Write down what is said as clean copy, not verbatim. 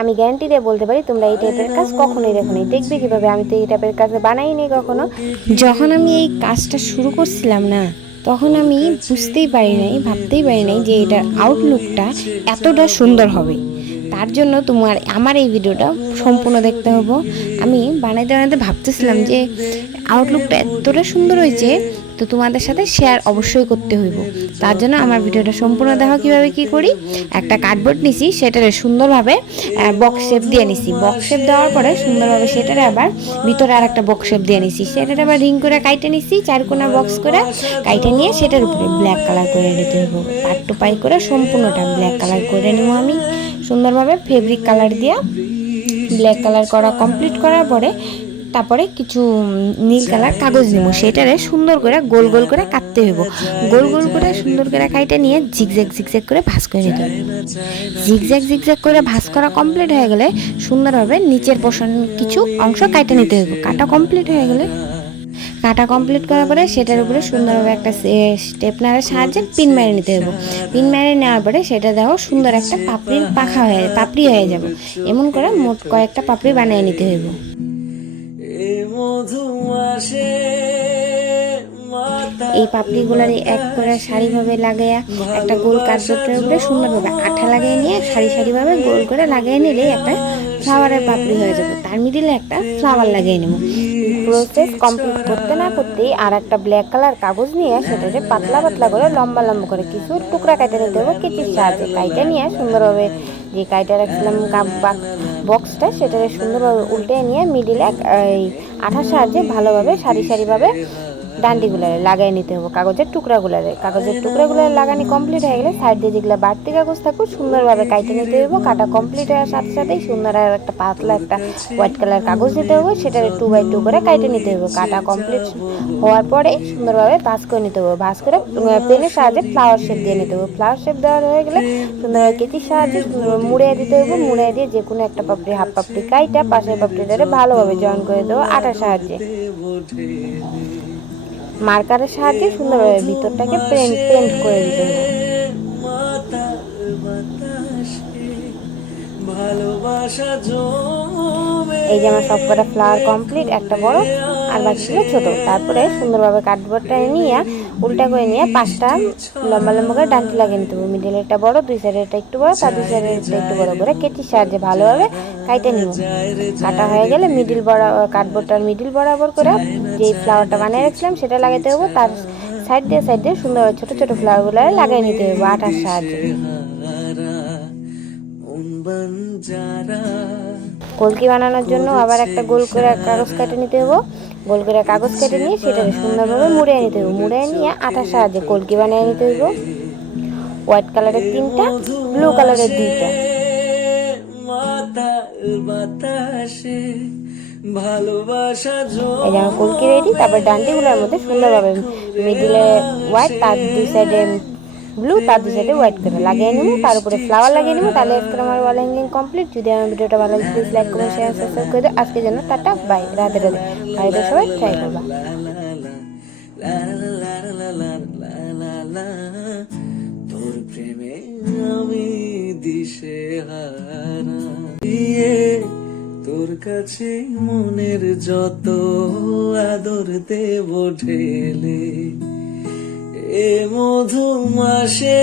আমি গ্যারান্টি দিয়ে বলতে পারি তোমরা এই টাইপের কাজ কখনোই দেখোনি। দেখবে কীভাবে, আমি তো এই টাইপের কাজ বানাইনি কখনো। যখন আমি এই কাজটা শুরু করছিলাম না, তখন আমি বুঝতেই পারি নাই, ভাবতেই পারি নাই যে এটার আউটলুকটা এতটা সুন্দর হবে। তার জন্য আমার এই ভিডিওটা সম্পূর্ণ দেখতে হবে। আমি বানাইতে বানাইতে ভাবতেছিলাম যে আউটলুকটা এতটা সুন্দর হয়েছে, তো তোমাদের সাথে শেয়ার অবশ্যই করতে হইব। তার জন্য আমার ভিডিওটা সম্পূর্ণ দেখো কীভাবে কী করি। একটা কার্ডবোর্ড নিছি, সেটারে সুন্দরভাবে বক্স শেপ দিয়ে নিছি। বক্স শেপ দেওয়ার পরে সুন্দরভাবে সেটারে আবার ভিতরে আর একটা বক্স শেপ দিয়ে নিছি। সেটারে আবার রিং করে কাইটে নিছি, 4 কোণা বক্স করে কাইটে নিয়ে সেটার উপরে ব্ল্যাক কালার করে নিতে হইব। পাট টু পাই করে সম্পূর্ণটা ব্ল্যাক কালার করে নেবো আমি সুন্দরভাবে। ফেব্রিক কালার দিয়ে ব্ল্যাক কালার করা কমপ্লিট করার পরে তারপরে কিছু নীল কালার কাগজ নেব, সেটারে সুন্দর করে গোল গোল করে কাটতে হইব। গোল গোল করে সুন্দর করে কাইটে নিয়ে জিগজ্যাগ জিগজ্যাগ করে ভাঁজ করে নিতে হবে। জিগজ্যাগ জিগজ্যাগ করে ভাঁজ করা কমপ্লিট হয়ে গেলে সুন্দরভাবে নিচের পোর্শন কিছু অংশ কাইটে নিতে হইব। কাটা কমপ্লিট করার পরে সেটার উপরে সুন্দরভাবে একটা স্টেপনারের সাহায্যে পিন মেরে নিতে হবে। পিন মেরে নেওয়ার পরে সেটা দেখো সুন্দর একটা পাপড়ি হয়ে যাবে। এমন করে মোট কয়েকটা পাপড়ি বানিয়ে নিতে হইব। এই পাপড়িগুলার এক করে সারিভাবে লাগাইয়া একটা গোল কার্ডবোর্ডের উপরে সুন্দরভাবে আঠা লাগিয়ে নিয়ে সারিভাবে গোল করে লাগিয়ে নিলে একটা ফ্লাওয়ারের পাপড়ি হয়ে যাবে। তার মিডিলে একটা ফ্লাওয়ার লাগিয়ে নেব। প্রসেস কমপ্লিট করতে না করতেই আর একটা ব্ল্যাক কালার কাগজ নিয়ে সেটাকে পাতলা পাতলা করে লম্বা লম্বা করে কিছু টুকরা কেটে নিতে হবে কেচির সাহায্যে। কাইটে নিয়ে সুন্দরভাবে যে কাইটে রাখছিলাম বক্সটা, সেটাকে সুন্দরভাবে উল্টে নিয়ে মিডিলে এই আঠার সাহায্যে ভালোভাবে সারিভাবে ডান্ডিগুলো লাগিয়ে নিতে হবে। কাগজের টুকরাগুলো লাগানি কমপ্লিট হয়ে গেলে সাইড দিয়ে যেগুলো বাড়তি কাগজ থাকবে সুন্দরভাবে কাটে নিতে হবে। কাটা কমপ্লিট হওয়ার সাথে সাথেই সুন্দর আর একটা পাতলা একটা হোয়াইট কালার কাগজ নিতে হবে, সেটা 2x2 করে কাটে নিতে হবে। কাটা কমপ্লিট হওয়ার পরে সুন্দরভাবে ভাঁজ করে নিতে হবে। ভাঁজ করে পেনের সাহায্যে ফ্লাওয়ার শেপ দিয়ে নিতে হবে। ফ্লাওয়ার শেপ দেওয়া হয়ে গেলে সুন্দরভাবে কেচির সাহায্যে মুড়িয়ে দিতে হবে। মুড়িয়ে দিয়ে যে কোনো একটা পাপড়ি হাফ পাপড়ি কাইটা পাশের পাপড়িটারে ভালোভাবে জয়েন করে দেবো আটার সাহায্যে। মার্কারের সাহায্যে সুন্দরভাবে ভিতরটাকে পেন্ট করে দিতে হবে। এই যে আমার সব কটা ফ্লাওয়ার কমপ্লিট, একটা বড় আর বাকি ছিল ছোট। তারপরে সুন্দরভাবে কার্ডবোর্ডটা নিয়ে উল্টা করে নিয়ে 5টা লম্বা লম্বা করে ডান্টি লাগিয়ে নিতে হবে। মিডিলে একটা বড়, 2 সাইডে একটা একটু বড়, তার 2 সাইডে একটু বড় করে কেচির সাহায্যে ভালোভাবে কাইটে নিব। কাটা হয়ে গেলে কার্ডবোর্ডটার মিডিল বরাবর করে যেই ফ্লাওয়ারটা বানিয়ে রাখছিলাম সেটা লাগাইতে হবে। তার সাইড দিয়ে সুন্দরভাবে ছোট ছোট ফ্লাওয়ারগুলো লাগিয়ে নিতে হবে আটার সাহায্যে। কলকি বানানোর জন্য আবার একটা গোল করে কাগজ কেটে নিতে হবে। গোল করে কাগজ কেটে নিয়ে সেটাকে সুন্দরভাবে মুড়িয়ে নিতে হবে। মুড়িয়ে নিয়ে আটার সাহায্যে কলকি বানিয়ে নিতে হবে। হোয়াইট কালারের 3টা, ব্লু কালারের 2টা। এই যে আমার কলকি রেডি। তারপর ডান্ডিগুলোর মধ্যে সুন্দরভাবে মিডিলে হোয়াইট, তার 2 সাইডে ব্লু, তার 2 সাইডে হোয়াইট করে লাগিয়ে নেবো। তার উপরে ফ্লাওয়ার লাগিয়ে নেবো। তাহলে আজকে আমার ওয়াল হ্যাঙ্গিং কমপ্লিট। যদি আমার ভিডিওটা ভালো লাগে please like comment share subscribe করে দিও। আজকের জন্য টাটা বাই। রাধে রাধে। বাড়িতে সবাই ট্রাই করবা। তোর প্রেমে আমি দিশেহারা, তোর কাছে মনের যত আদর দেব ঢেলে এ মধু মাসে।